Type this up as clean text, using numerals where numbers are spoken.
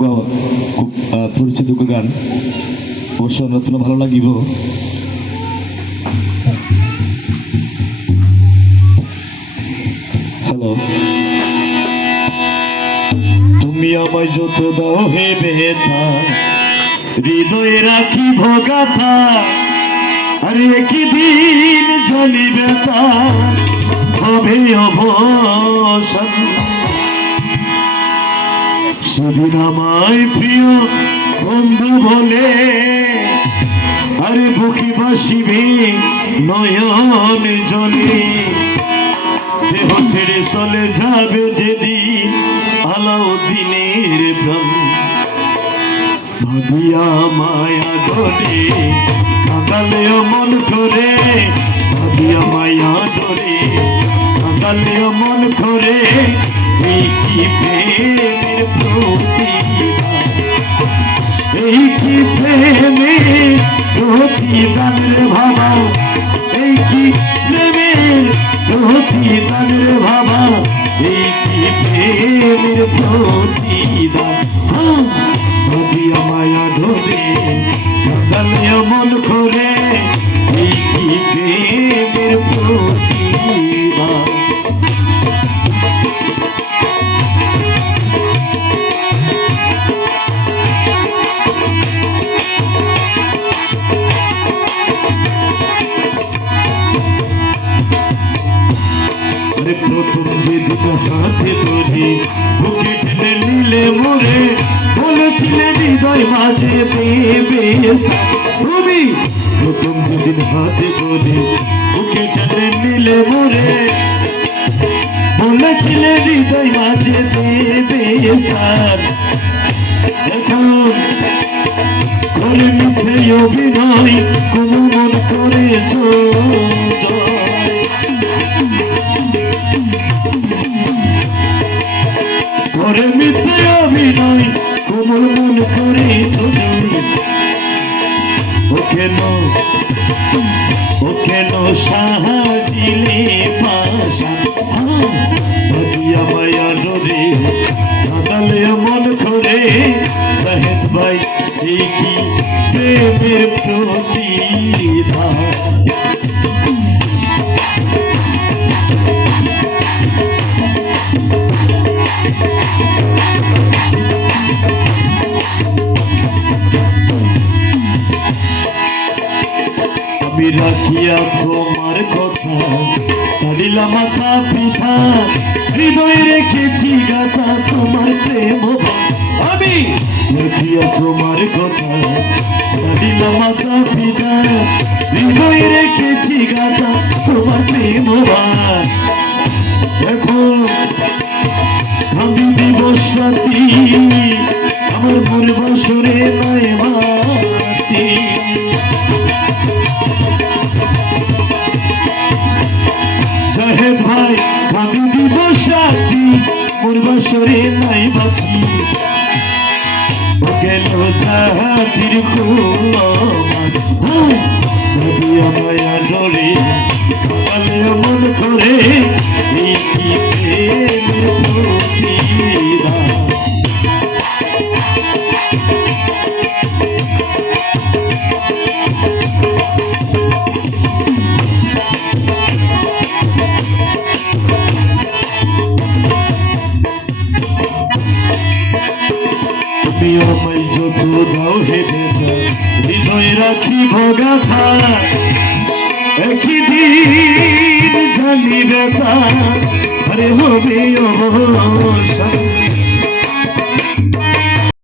খুব পরিচিত গান অবশ্য নতুন ভালো লাগিব। হ্যালো, তুমি আমায় যত দাও হে বেতা, হৃদয়ে রাখি ভোগাথা, আরে কি দিন জানি বেতা হবে অবসান। সেদিন আমায় প্রিয় বন্ধু বলে আরে বুকি বাসিবে নয়ন জলে, দেহ ছেড়ে চলে যাবে যেদিন আলাউদ্দিনের প্রাণ। ভাবিয়া মায়া ধরে কাঁদালেও মন করে, ভাবিয়া মায়া ধরে কাঁদালেও মন করে, এই কি প্রেমের প্রতিদান, এই কি প্রেমের প্রতিদানের ভাবা, এই কি প্রেমের প্রতিদানের ভাবা, এই কি প্রেমের প্রতিদান। ভাবিয়া মায়া ধরে কাঁদালেও মন করে, এই কি প্রেমের প্রতিদান। প্রথম যেদিন হাতে ধরে বুকে টেনে নিলে মোরে, বলেছিলে হৃদয় মাঝে দেবে তুমি। প্রথম যেদিন হাতে ধরে বুকে টেনে নিলে মোরে, বলেছিলে হৃদয় মাঝে দেবে সার। এখন করে মিথ্যে অভিনয় কোন মন করেছ, করে মিথ্যে অভিনয় কোমল মন করে ও কেন সাহায্যে পাশা। ভাবিয়া মায়া ডরে কাঁদালে মন করে, সাহেদ ভাই এই কি প্রেমের প্রতিদান। আমি রাখিয়া তোমার কথা ছাড়িলাম মাথা পিতা, হৃদয়ে রেখেছি গাথা তোমার প্রেম। আমি রাখিয়া তোমার কথা ছাড়িলাম মাথা পিতা, হৃদয়ে রেখেছি গাথা তোমার প্রেম। এখন আমি দিবস রাতি আমার মন বসরে নাই মাতি, সাহেব ভাই আমি দিবস রাতি মোর বসরে নাই বাকি। ও গেল জাহাতির ভাবিয়া মায়া ডরে কাঁদালে মন করে, এই কি প্রেমের প্রতিদান। তুমি আমায় যত দাও হে বেতা, হৃদয় রাখি ভোগাথা, একই দিন জানি বেতা আরে হবে অবসান।